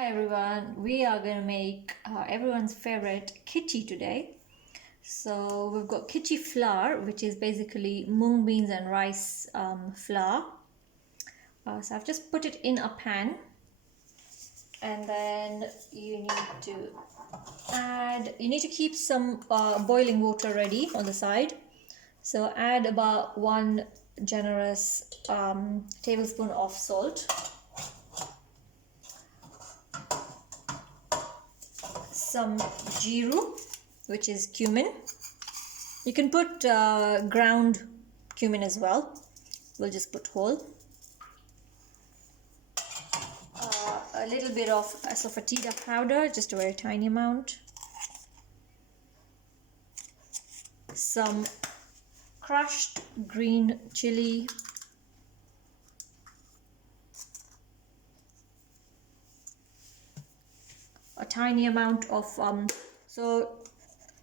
Hi everyone, we are going to make everyone's favorite khichi today. So we've got khichi flour, which is basically mung beans and rice flour. So I've just put it in a pan, and then you need to keep some boiling water ready on the side. So add about 1 generous tablespoon of salt, some jiru, which is cumin. You can put ground cumin as well. We'll just put whole. A little bit of asafoetida powder, just a very tiny amount. Some crushed green chilli. A tiny amount of so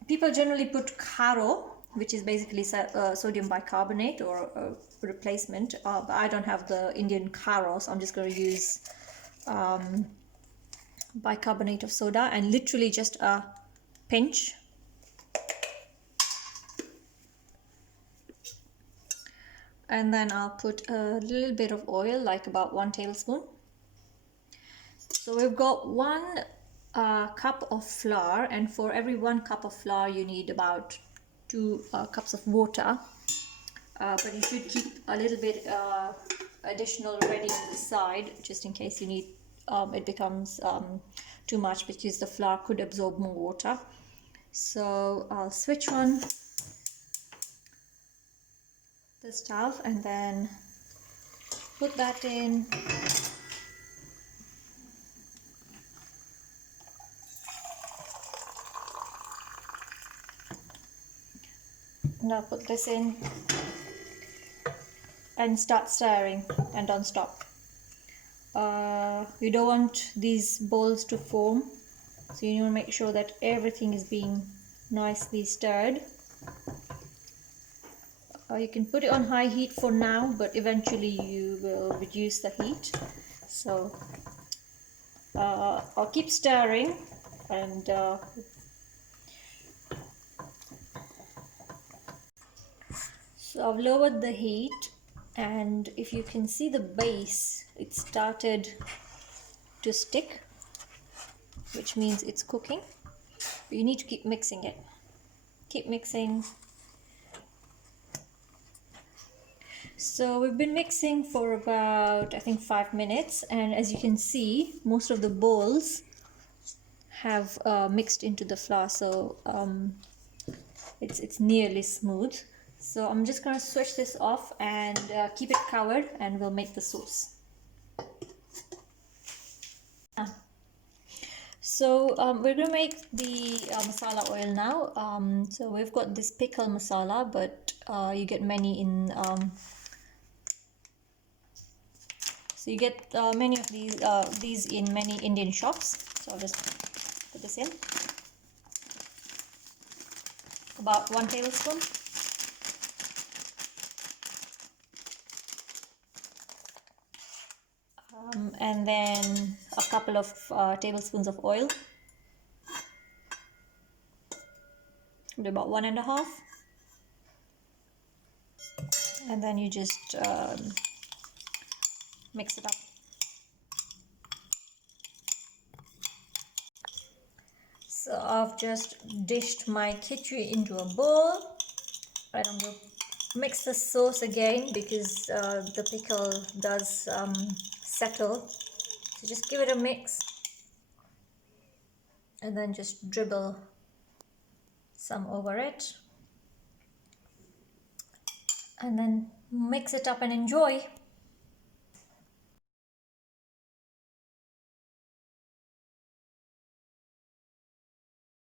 people generally put kharo, which is basically sodium bicarbonate or a replacement, but I don't have the Indian kharo, so I'm just going to use bicarbonate of soda, and literally just a pinch. And then I'll put a little bit of oil, like about 1 tablespoon. So we've got 1 cup of flour, and for every 1 cup of flour you need about 2 cups of water, but you should keep a little bit additional ready on the side, just in case you need it becomes too much, because the flour could absorb more water. So I'll switch on the stove and then put that in. Now put this in and start stirring, and don't stop. You don't want these balls to form, so you need to make sure that everything is being nicely stirred. You can put it on high heat for now, but eventually you will reduce the heat. So I'll keep stirring, and so I've lowered the heat, and if you can see the base, it started to stick, which means it's cooking. But you need to keep mixing it. Keep mixing. So we've been mixing for about, I think, 5 minutes, and as you can see, most of the balls have mixed into the flour, so it's nearly smooth. So I'm just going to switch this off and keep it covered, and we'll make the sauce. So we're going to make the masala oil now. So we've got this pickle masala, but you get many in so you get many of these in many Indian shops. So I'll just put this in, about 1 tablespoon. And then a couple of tablespoons of oil, about 1.5, and then you just mix it up. So I've just dished my khichi into a bowl, and I'm going to mix the sauce again, because the pickle does settle. So just give it a mix, and then just dribble some over it, and then mix it up and enjoy.